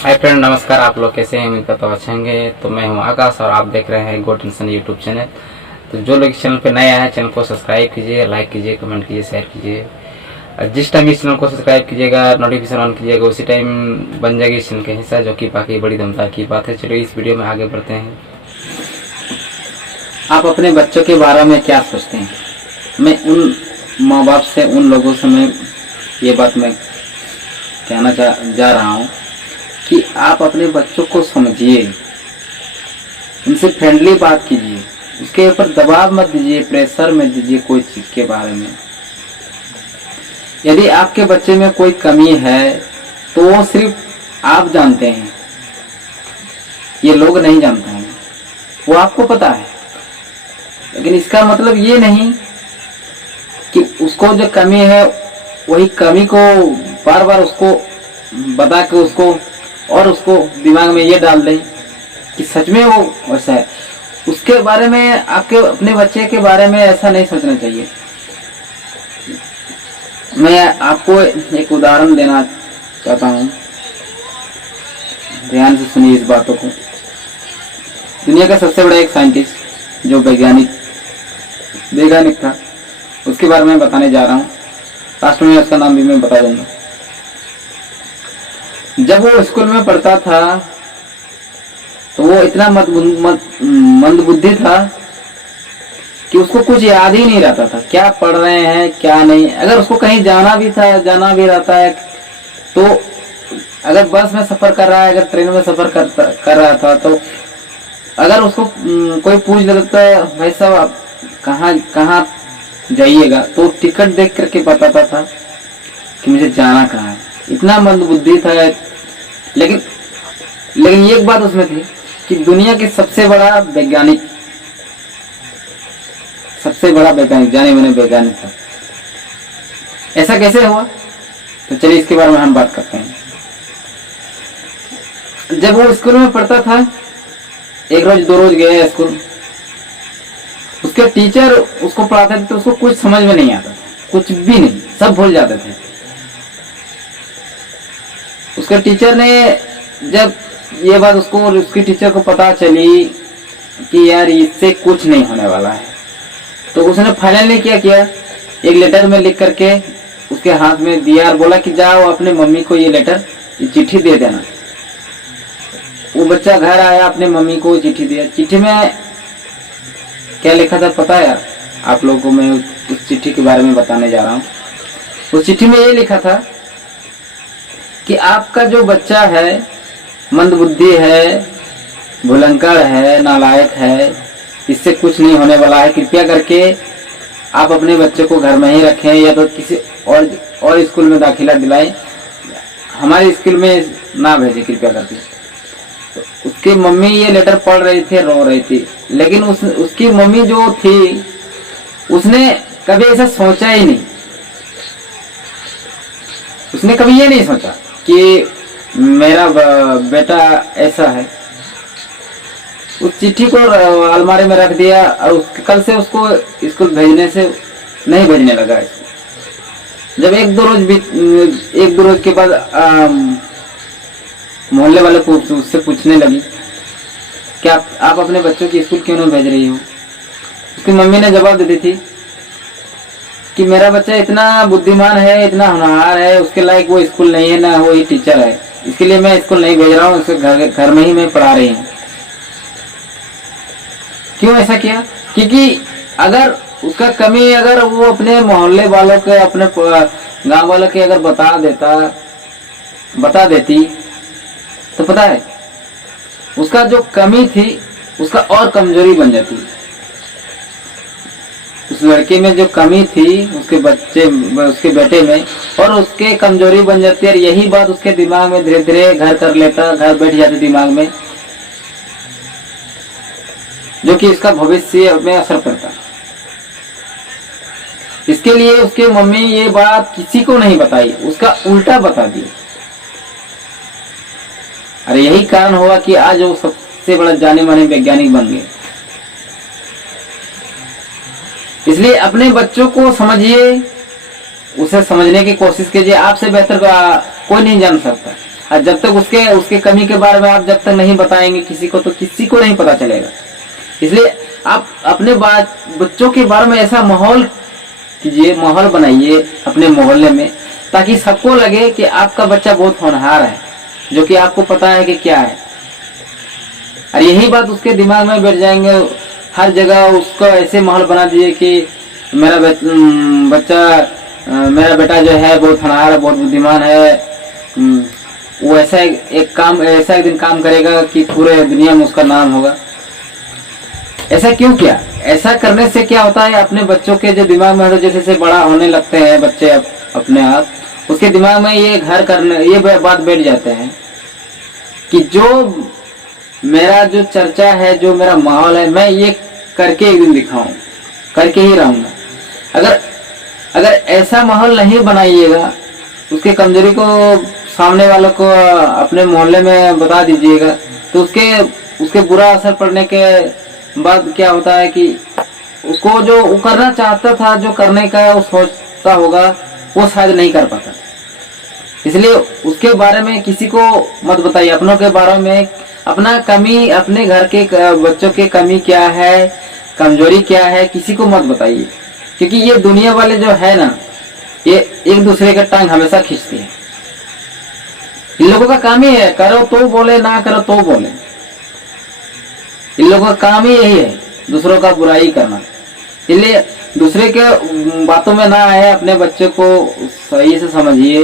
Hi friend, नमस्कार। आप लोग कैसे हैं? उम्मीद करता हूं अच्छे होंगे। तो मैं हूं आकाश और आप देख रहे हैं गो टेंशन यूट्यूब चैनल। तो जो लोग इस चैनल पे नए आए हैं, चैनल को सब्सक्राइब कीजिए, लाइक कीजिए, कमेंट कीजिए, शेयर कीजिए। और जिस टाइम इस चैनल को सब्सक्राइब कीजिएगा, नोटिफिकेशन ऑन कीजिएगा, उसी टाइम बन जाएगी इस चैनल का हिस्सा, जो कि बाकी बड़ी दमदार की बात है। चलिए इस वीडियो में आगे बढ़ते हैं। आप अपने बच्चों के बारे में क्या सोचते हैं? मैं उन माँ बाप से, उन लोगों से मैं ये बात मैं कहना जा रहा हूँ कि आप अपने बच्चों को समझिए, उनसे फ्रेंडली बात कीजिए, उसके ऊपर दबाव मत दीजिए, प्रेशर मत दीजिए कोई चीज के बारे में। यदि आपके बच्चे में कोई कमी है तो वो सिर्फ आप जानते हैं, ये लोग नहीं जानते हैं, वो आपको पता है। लेकिन इसका मतलब ये नहीं कि उसको जो कमी है वही कमी को बार बार उसको बता के उसको दिमाग में ये डाल दें कि सच में वो वैसा है। उसके बारे में, आपके अपने बच्चे के बारे में ऐसा नहीं सोचना चाहिए। मैं आपको एक उदाहरण देना चाहता हूँ, ध्यान से सुनिए इस बातों को। दुनिया का सबसे बड़ा एक साइंटिस्ट जो वैज्ञानिक था, उसके बारे में बताने जा रहा हूँ। लास्ट में उसका नाम भी मैं बता दूंगा। जब वो स्कूल में पढ़ता था तो वो इतना मंदबुद्धि था कि उसको कुछ याद ही नहीं रहता था, क्या पढ़ रहे हैं क्या नहीं। अगर उसको कहीं जाना भी रहता है तो अगर बस में सफर कर रहा है, अगर ट्रेन में सफर कर रहा था, तो अगर उसको कोई पूछ लेता है भाई साहब आप कहाँ जाइएगा, तो टिकट देख करके बताता था कि मुझे जाना कहाँ है। इतना मंदबुद्धि था। लेकिन एक बात उसमें थी कि दुनिया के सबसे बड़ा वैज्ञानिक जाने माने वैज्ञानिक था। ऐसा कैसे हुआ? तो चलिए इसके बारे में हम बात करते हैं। जब वो स्कूल में पढ़ता था, एक रोज 2 रोज गया स्कूल, उसके टीचर उसको पढ़ाते थे तो उसको कुछ समझ में नहीं आता था, कुछ भी नहीं, सब भूल जाते थे। उसके टीचर ने, जब ये बात उसकी टीचर को पता चली कि यार इससे कुछ नहीं होने वाला है, तो उसने फाइनली क्या किया, एक लेटर में लिख करके उसके हाथ में दिया और बोला कि जाओ अपने मम्मी को ये चिट्ठी दे देना। वो बच्चा घर आया, अपने मम्मी को चिट्ठी दिया। चिट्ठी में क्या लिखा था पता है यार आप लोगों को? मैं उस चिट्ठी के बारे में बताने जा रहा हूँ। उस चिट्ठी में ये लिखा था कि आपका जो बच्चा है मंदबुद्धि है, भुलंकड़ है, नालायक है, इससे कुछ नहीं होने वाला है। कृपया करके आप अपने बच्चे को घर में ही रखें या तो किसी और स्कूल में दाखिला दिलाएं, हमारे स्कूल में ना भेजें कृपया करके। तो उसकी मम्मी ये लेटर पढ़ रही थी, रो रही थी। लेकिन उसकी मम्मी जो थी उसने कभी ऐसा सोचा ही नहीं। उसने कभी ये नहीं सोचा कि मेरा बेटा ऐसा है। उस चिट्ठी को अलमारी में रख दिया और कल से उसको स्कूल भेजने से नहीं भेजने लगा। जब एक दो रोज के बाद मोहल्ले वाले उससे पूछने लगी कि आप अपने बच्चों की स्कूल क्यों नहीं भेज रही हो? उसकी मम्मी ने जवाब दे दी थी कि मेरा बच्चा इतना बुद्धिमान है, इतना होनहार है, उसके लायक वो स्कूल नहीं है, ना वो ही टीचर है, इसके लिए मैं स्कूल नहीं भेज रहा हूँ, उसके घर में ही मैं पढ़ा रही हूँ। क्यों ऐसा किया? क्योंकि अगर उसका कमी अगर वो अपने मोहल्ले वालों के, अपने गांव वालों के अगर बता देती तो पता है उसका जो कमी थी उसका और कमजोरी बन जाती। उस लड़के में जो कमी थी उसके बेटे में, और उसके कमजोरी बन जाती है। और यही बात उसके दिमाग में धीरे धीरे घर बैठ जाती दिमाग में, जो कि इसका भविष्य में असर पड़ता। इसके लिए उसके मम्मी ये बात किसी को नहीं बताई, उसका उल्टा बता दी। और यही कारण हुआ कि आज वो सबसे बड़ा जाने माने वैज्ञानिक बन गए। इसलिए अपने बच्चों को समझिए, उसे समझने की कोशिश कीजिए। आपसे बेहतर कोई नहीं जान सकता। और जब तक उसके उसके कमी के बारे में आप जब तक नहीं बताएंगे किसी को, तो किसी को नहीं पता चलेगा। इसलिए आप अपने बच्चों के बारे में ऐसा माहौल कीजिए, माहौल बनाइए अपने मोहल्ले में, ताकि सबको लगे कि आपका बच्चा बहुत होनहार है, जो कि आपको पता है कि क्या है। और यही बात उसके दिमाग में बैठ जाएंगे। हर जगह उसको ऐसे माहौल बना दीजिए कि मेरा मेरा बेटा जो है बहुत होनहार है, बहुत बुद्धिमान है। वो ऐसा एक दिन काम करेगा कि पूरे दुनिया में उसका नाम होगा। ऐसा क्यों किया? ऐसा करने से क्या होता है, अपने बच्चों के जो दिमाग में जैसे जैसे बड़ा होने लगते हैं बच्चे अपने आप, उसके दिमाग में ये बात बैठ जाते हैं कि जो मेरा जो चर्चा है, जो मेरा माहौल है, मैं ये करके एक दिन दिखाऊं, करके ही रहूंगा। अगर ऐसा माहौल नहीं बनाइएगा, उसके कमजोरी को सामने वालों को अपने मोहल्ले में बता दीजिएगा, तो उसके बुरा असर पड़ने के बाद क्या होता है कि उसको जो वो करना चाहता था, जो करने का वो सोचता होगा, वो शायद नहीं कर पाता। इसलिए उसके बारे में किसी को मत बताइए। अपनों के बारे में अपना कमी, अपने घर के बच्चों के कमी क्या है, कमजोरी क्या है, किसी को मत बताइए। क्योंकि ये दुनिया वाले जो है ना, ये एक दूसरे का टांग हमेशा खींचते हैं। इन लोगों का काम ही है, करो तो बोले, ना करो तो बोले। इन लोगों का काम ही यही है, दूसरों का बुराई करना। इसलिए दूसरे के बातों में ना आए, अपने बच्चे को सही से समझिए,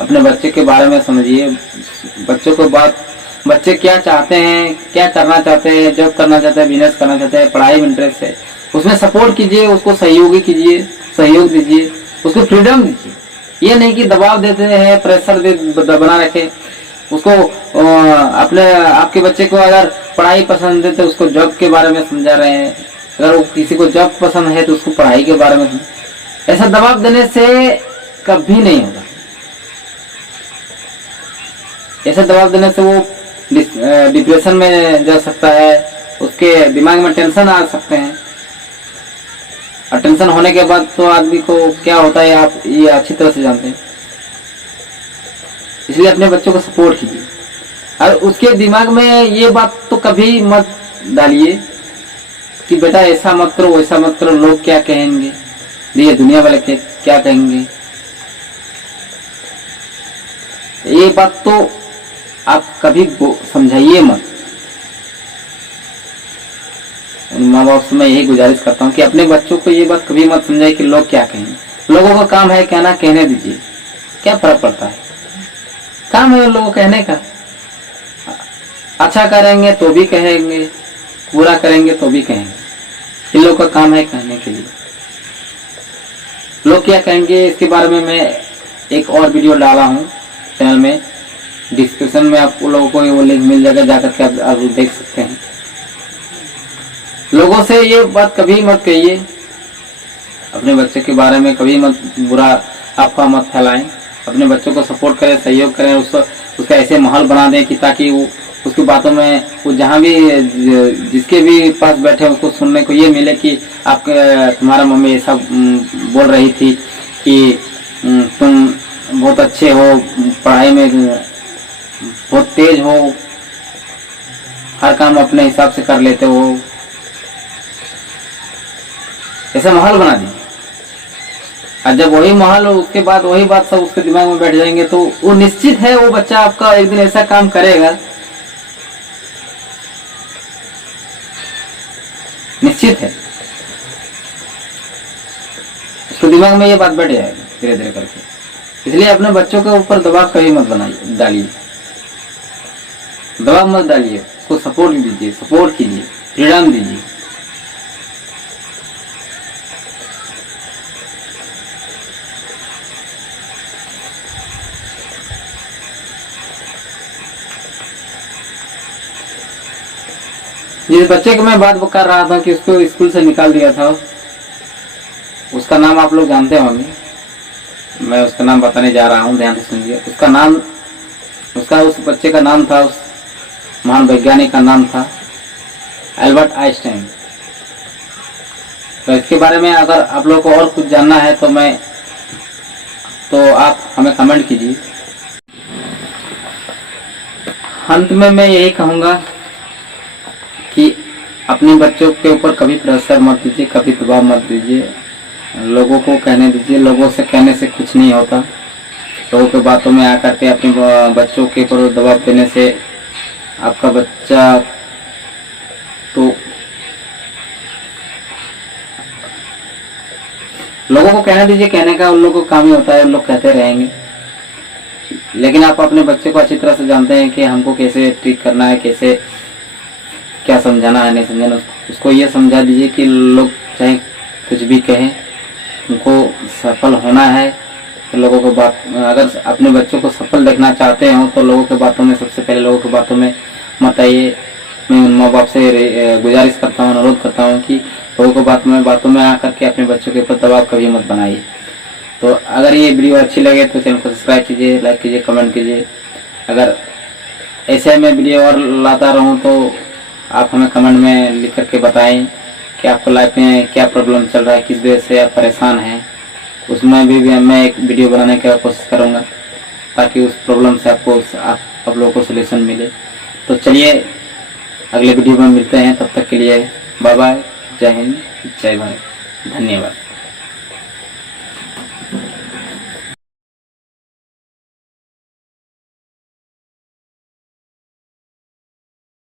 अपने बच्चे के बारे में समझिए। बच्चे क्या चाहते हैं, क्या करना चाहते हैं, जॉब करना चाहते हैं, बिजनेस करना चाहते हैं, पढ़ाई में इंटरेस्ट है, उसमें सपोर्ट कीजिए, उसको सहयोग दीजिए, उसको फ्रीडम दीजिए। ये नहीं कि दबाव देते हैं, प्रेशर बना रखे उसको। आपके बच्चे को अगर पढ़ाई पसंद है तो उसको जॉब के बारे में समझा रहे हैं, अगर वो किसी को जॉब पसंद है तो उसको पढ़ाई के बारे में। ऐसा दबाव देने से कभी नहीं होगा। ऐसा दबाव देने से वो डिप्रेशन में जा सकता है, उसके दिमाग में टेंशन आ सकते हैं, और टेंशन होने के बाद तो आदमी को क्या होता है आप ये अच्छी तरह से जानते हैं। इसलिए अपने बच्चों को सपोर्ट कीजिए, और उसके दिमाग में ये बात तो कभी मत डालिए कि बेटा ऐसा मत करो, वैसा मत करो, लोग क्या कहेंगे, ये दुनिया वाले क्या कहेंगे। ये बात तो आप कभी समझाइए मत। माँ बाप से मैं यही गुजारिश करता हूँ कि अपने बच्चों को ये बात कभी मत समझाइए कि लोग क्या कहेंगे। लोगों का काम है कहना, कहने दीजिए, क्या फर्क पड़ता है। काम है उन लोगों कहने का। अच्छा करेंगे तो भी कहेंगे, बुरा करेंगे तो भी कहेंगे। इन लोगों का काम है कहने के लिए। लोग क्या कहेंगे इसके बारे में मैं एक और वीडियो डाला हूँ चैनल में, डिस्क्रिप्शन में आप लोगों को वो लिंक मिल जाएगा, जाकर के आप देख सकते हैं। लोगों से ये बात कभी मत कहिए, अपने बच्चे के बारे में कभी मत बुरा अफवाह मत फैलाएं। अपने बच्चों को सपोर्ट करें, सहयोग करें, उसका ऐसे माहौल बना दें कि ताकि वो उसकी बातों में वो जहाँ भी जिसके भी पास बैठे उसको सुनने को ये मिले कि तुम्हारा मम्मी ऐसा बोल रही थी कि तुम बहुत अच्छे हो, पढ़ाई में बहुत तेज हो, हर काम अपने हिसाब से कर लेते हो। ऐसा माहौल बना दी। और जब वही माहौल, उसके बाद वही बात सब उसके दिमाग में बैठ जाएंगे, तो वो निश्चित है वो बच्चा आपका एक दिन ऐसा काम करेगा, निश्चित है। उसके दिमाग में ये बात बैठ जाएगी धीरे धीरे करके। इसलिए अपने बच्चों के ऊपर दबाव कभी मत डालिए, दबाव मत डालिए, उसको सपोर्ट दीजिए, सपोर्ट कीजिए, फ्रीडम दीजिए। जिस बच्चे को मैं बात कर रहा था कि उसको स्कूल से निकाल दिया था, उसका नाम आप लोग जानते होंगे, मैं उसका नाम बताने जा रहा हूँ, ध्यान से सुनिए। उस बच्चे का नाम था, उस महान वैज्ञानिक का नाम था एल्बर्ट आइंस्टाइन। तो इसके बारे में अगर आप लोगों को और कुछ जानना है तो आप हमें कमेंट कीजिए। अंत में मैं यही कहूँगा कि अपने बच्चों के ऊपर कभी प्रेशर मत दीजिए, कभी दबाव मत दीजिए। लोगों को कहने दीजिए, लोगों से कहने से कुछ नहीं होता। लोगों की बातों में आकर के अपने बच्चों के ऊपर दबाव देने से आपका बच्चा तो लोगों को कहने दीजिए, कहने का उन लोगों को काम ही होता है, उन लोग कहते रहेंगे। लेकिन आप अपने बच्चे को अच्छी तरह से जानते हैं कि हमको कैसे ट्रीट करना है, कैसे क्या समझाना है, नहीं समझाना। उसको ये समझा दीजिए कि लोग चाहे कुछ भी कहें, उनको सफल होना है। तो लोगों को बात, अगर अपने बच्चों को सफल देखना चाहते हो तो लोगों के बातों में, सबसे पहले लोगों की बातों में मत आइए। मैं उन माँ बाप से गुजारिश करता हूँ, अनुरोध करता हूँ कि लोगों को बातों में आकर के अपने बच्चों के ऊपर दबाव कभी मत बनाइए। तो अगर ये वीडियो अच्छी लगे तो चैनल को सब्सक्राइब कीजिए, लाइक कीजिए, कमेंट कीजिए। अगर ऐसे मैं वीडियो और लाता रहूँ तो आप हमें कमेंट में लिख करके बताएं कि आपको लाइफ में क्या प्रॉब्लम चल रहा है, किस वजह से आप परेशान हैं। उसमें भी मैं एक वीडियो बनाने की कोशिश करूँगा ताकि उस प्रॉब्लम से आप लोगों को सलूशन मिले। तो चलिए अगले वीडियो में मिलते हैं, तब तक के लिए बाय बाय, जय हिंद, जय भारत, धन्यवाद।